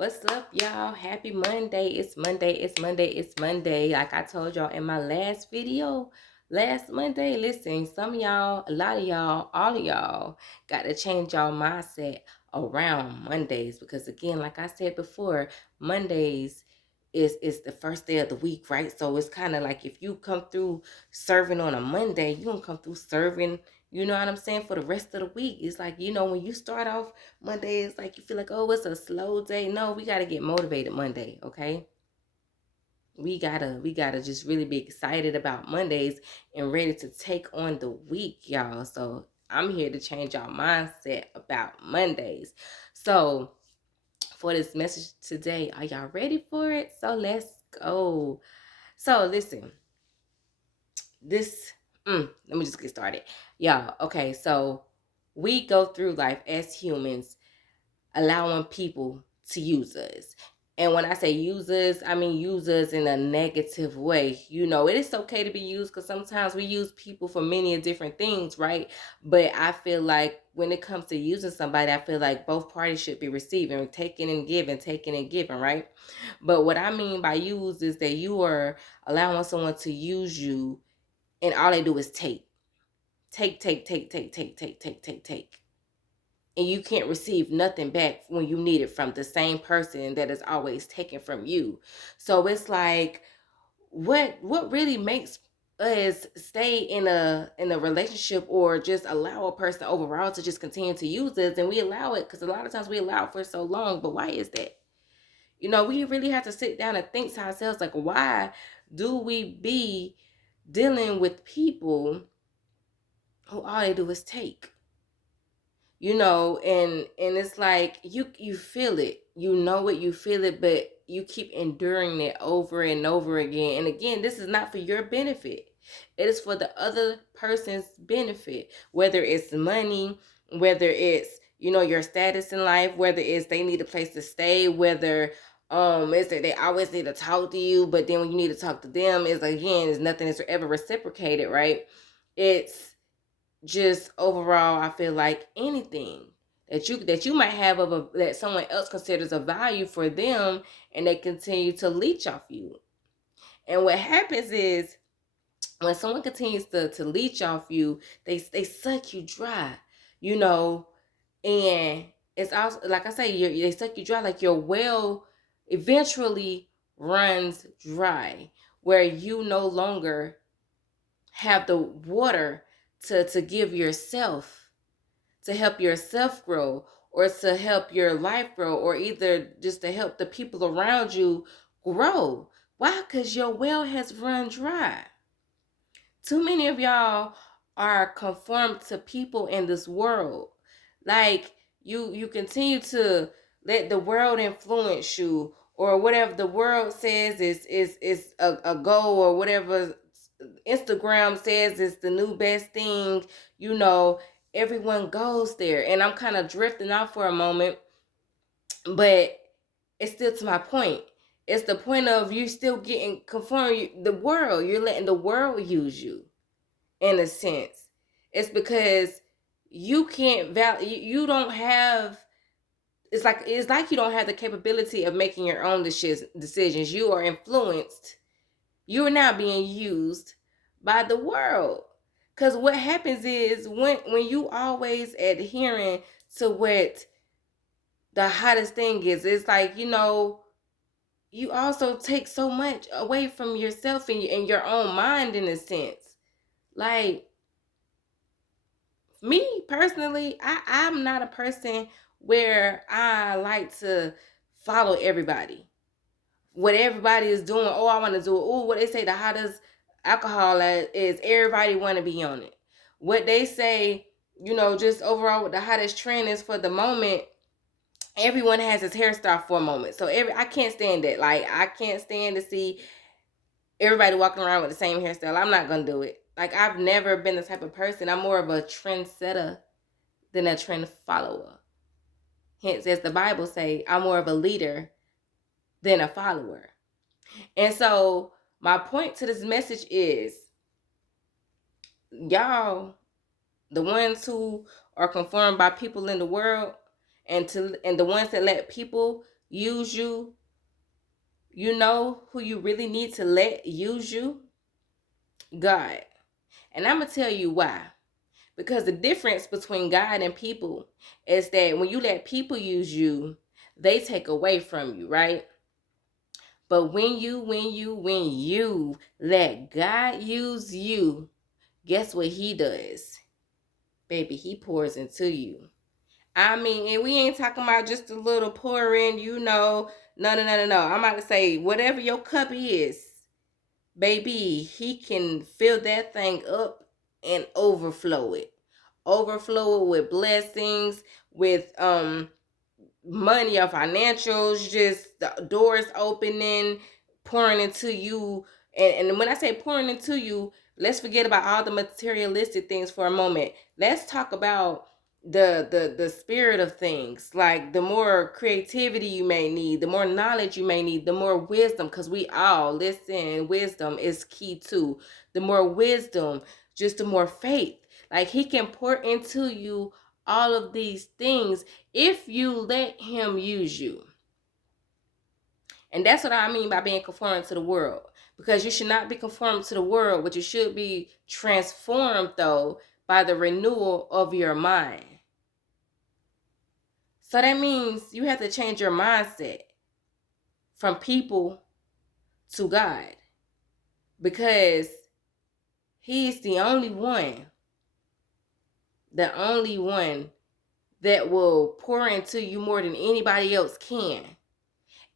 What's up, y'all? Happy Monday. It's Monday. It's Monday. It's Monday. Like I told y'all in my last video, last Monday, listen, some of y'all, a lot of y'all, all of y'all got to change y'all mindset around Mondays because again, like I said before, Mondays is the first day of the week, right? So it's kind of like if you come through serving on a Monday, you don't come through serving, you know what I'm saying, for the rest of the week. It's like, when you start off Monday, it's like you feel like, oh, it's a slow day. No, we gotta get motivated Monday, okay? We gotta just really be excited about Mondays and ready to take on the week, y'all. So I'm here to change y'all mindset about Mondays. So for this message today, are y'all ready for it? So let's go. So listen, this let me just get started. Y'all, okay, so we go through life as humans allowing people to use us. And when I say users, I mean users in a negative way. It is okay to be used because sometimes we use people for many different things, right? But I feel like when it comes to using somebody, I feel like both parties should be receiving, taking and giving, right? But what I mean by use is that you are allowing someone to use you and all they do is take. Take, take, take, take, take, take, take, take, take, and you can't receive nothing back when you need it from the same person that is always taken from you. So it's like, what really makes us stay in a relationship or just allow a person overall to just continue to use us, and we allow it because a lot of times we allow it for so long. But why is that? We really have to sit down and think to ourselves, like, why do we be dealing with people who all they do is take? And it's like you feel it, you feel it, but you keep enduring it over and over again and again. This is not for your benefit, it is for the other person's benefit, whether it's money, whether it's your status in life, whether it's they need a place to stay, whether it's that they always need to talk to you, but then when you need to talk to them, is nothing is ever reciprocated, right? It's just overall, I feel like anything that you might have that someone else considers a value for them, and they continue to leech off you. And what happens is when someone continues to leech off you, they suck you dry, you know. And it's also, like I say, they suck you dry, like your well eventually runs dry, where you no longer have the water to give yourself, to help yourself grow, or to help your life grow, or either just to help the people around you grow. Why? Because your well has run dry. Too many of y'all are conformed to people in this world. Like, you continue to let the world influence you, or whatever the world says is a goal, or whatever Instagram says is the new best thing. Everyone goes there. And I'm kind of drifting off for a moment, but it's still to my point. It's the point of you still getting conformed. The world, you're letting the world use you in a sense. It's because you can't you don't have, it's like you don't have the capability of making your own decisions. You are influenced. You are now being used by the world. Because what happens is when you always adhering to what the hottest thing is, it's like, you also take so much away from yourself and your own mind in a sense. Like, me personally, I'm not a person where I like to follow everybody. What everybody is doing, oh, I want to do it. Oh, what they say the hottest alcohol is everybody want to be on it. What they say, just overall what the hottest trend is for the moment, everyone has his hairstyle for a moment. So I can't stand that. Like, I can't stand to see everybody walking around with the same hairstyle. I'm not gonna do it. Like, I've never been the type of person. I'm more of a trendsetter than a trend follower. Hence, as the Bible say, I'm more of a leader than a follower. And so my point to this message is, y'all, the ones who are conformed by people in the world, and the ones that let people use you, you know who you really need to let use you? God. And I'm going to tell you why. Because the difference between God and people is that when you let people use you, they take away from you, right? But when you let God use you, guess what he does? Baby, he pours into you. I mean, and we ain't talking about just a little pouring, No. I'm about to say, whatever your cup is, baby, he can fill that thing up and overflow it. Overflow it with blessings, with money or financials, just the doors opening, pouring into you. And when I say pouring into you, let's forget about all the materialistic things for a moment. Let's talk about the spirit of things. Like, the more creativity you may need, the more knowledge you may need, the more wisdom, because we all, listen, wisdom is key too. The more wisdom, just the more faith. Like, he can pour into you all of these things if you let him use you. And that's what I mean by being conformed to the world. Because you should not be conformed to the world, but you should be transformed, though, by the renewal of your mind. So that means you have to change your mindset from people to God. Because he's the only one that will pour into you more than anybody else can.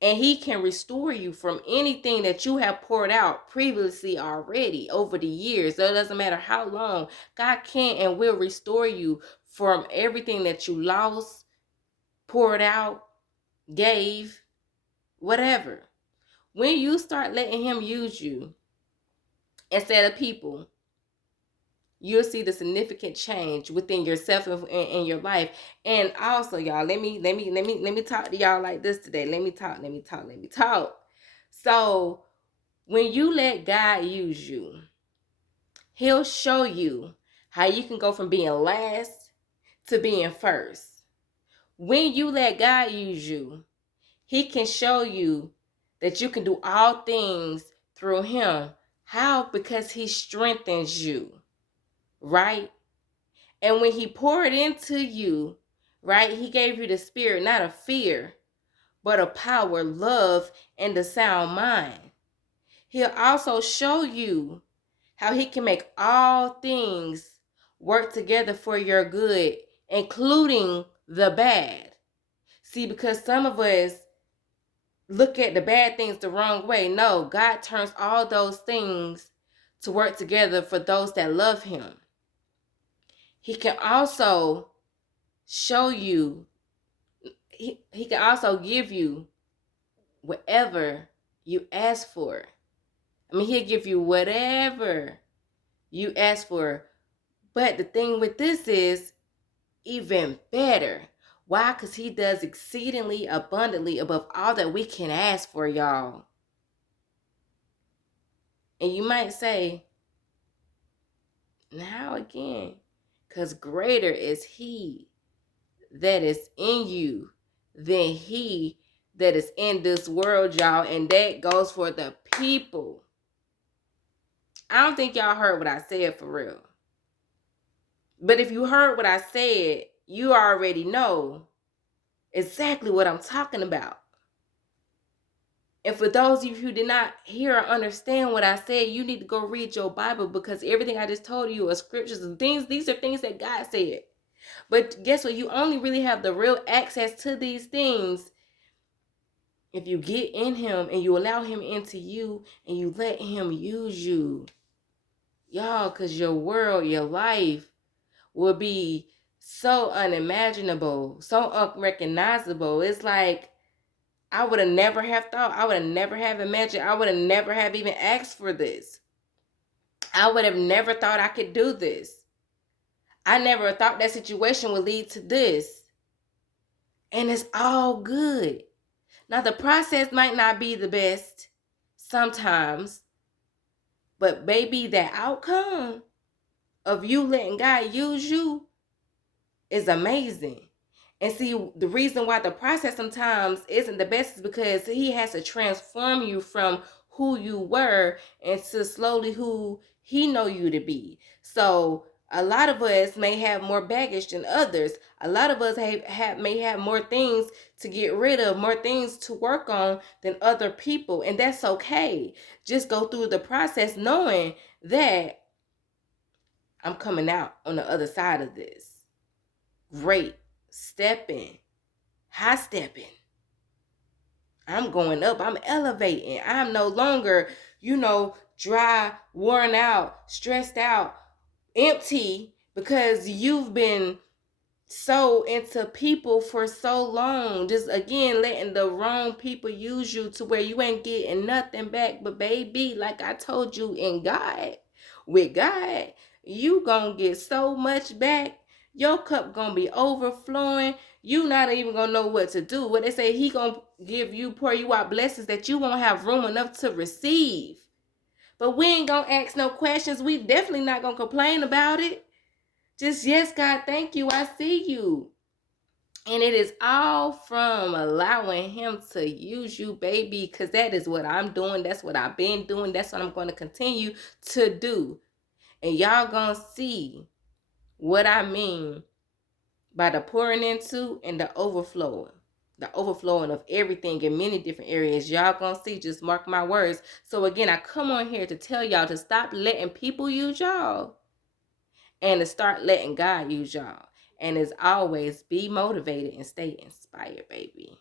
And he can restore you from anything that you have poured out previously already over the years. So it doesn't matter how long. God can and will restore you from everything that you lost, poured out, gave, whatever. When you start letting him use you instead of people, you'll see the significant change within yourself and your life. And also, y'all, let me talk to y'all like this today. Let me talk. So when you let God use you, he'll show you how you can go from being last to being first. When you let God use you, he can show you that you can do all things through him. How? Because he strengthens you, right? And when he poured into you, right, he gave you the spirit, not of fear, but of power, love, and a sound mind. He'll also show you how he can make all things work together for your good, including the bad. See, because some of us look at the bad things the wrong way. No, God turns all those things to work together for those that love him. He can also show you, he can also give you whatever you ask for. I mean, he'll give you whatever you ask for. But the thing with this is even better. Why? Because he does exceedingly abundantly above all that we can ask for, y'all. And you might say, now again, because greater is he that is in you than he that is in this world, y'all. And that goes for the people. I don't think y'all heard what I said for real. But if you heard what I said, you already know exactly what I'm talking about. And for those of you who did not hear or understand what I said, you need to go read your Bible, because everything I just told you are scriptures and things. These are things that God said. But guess what? You only really have the real access to these things if you get in him and you allow him into you and you let him use you. Y'all, because your world, your life will be so unimaginable, so unrecognizable. It's like, I would have never have thought, I would have never have imagined, I would have never have even asked for this. I would have never thought I could do this. I never thought that situation would lead to this. And it's all good. Now, the process might not be the best sometimes, but baby, the outcome of you letting God use you is amazing. And see, the reason why the process sometimes isn't the best is because he has to transform you from who you were into slowly who he know you to be. So a lot of us may have more baggage than others. A lot of us may have more things to get rid of, more things to work on than other people. And that's okay. Just go through the process knowing that I'm coming out on the other side of this. Great. Stepping. High stepping. I'm going up. I'm elevating. I'm no longer, dry, worn out, stressed out, empty because you've been so into people for so long. Just again, letting the wrong people use you to where you ain't getting nothing back. But baby, like I told you, with God, you gonna get so much back. Your cup gonna be overflowing. You not even gonna know what to do. What they say, he gonna pour you out blessings that you won't have room enough to receive. But we ain't gonna ask no questions. We definitely not gonna complain about it. Just, yes, God, thank you. I see you. And it is all from allowing him to use you, baby, because that is what I'm doing. That's what I've been doing. That's what I'm going to continue to do. And y'all going to see what I mean by the pouring into and the overflowing. The overflowing of everything in many different areas. Y'all gonna see, just mark my words. So again, I come on here to tell y'all to stop letting people use y'all and to start letting God use y'all. And as always, be motivated and stay inspired, baby.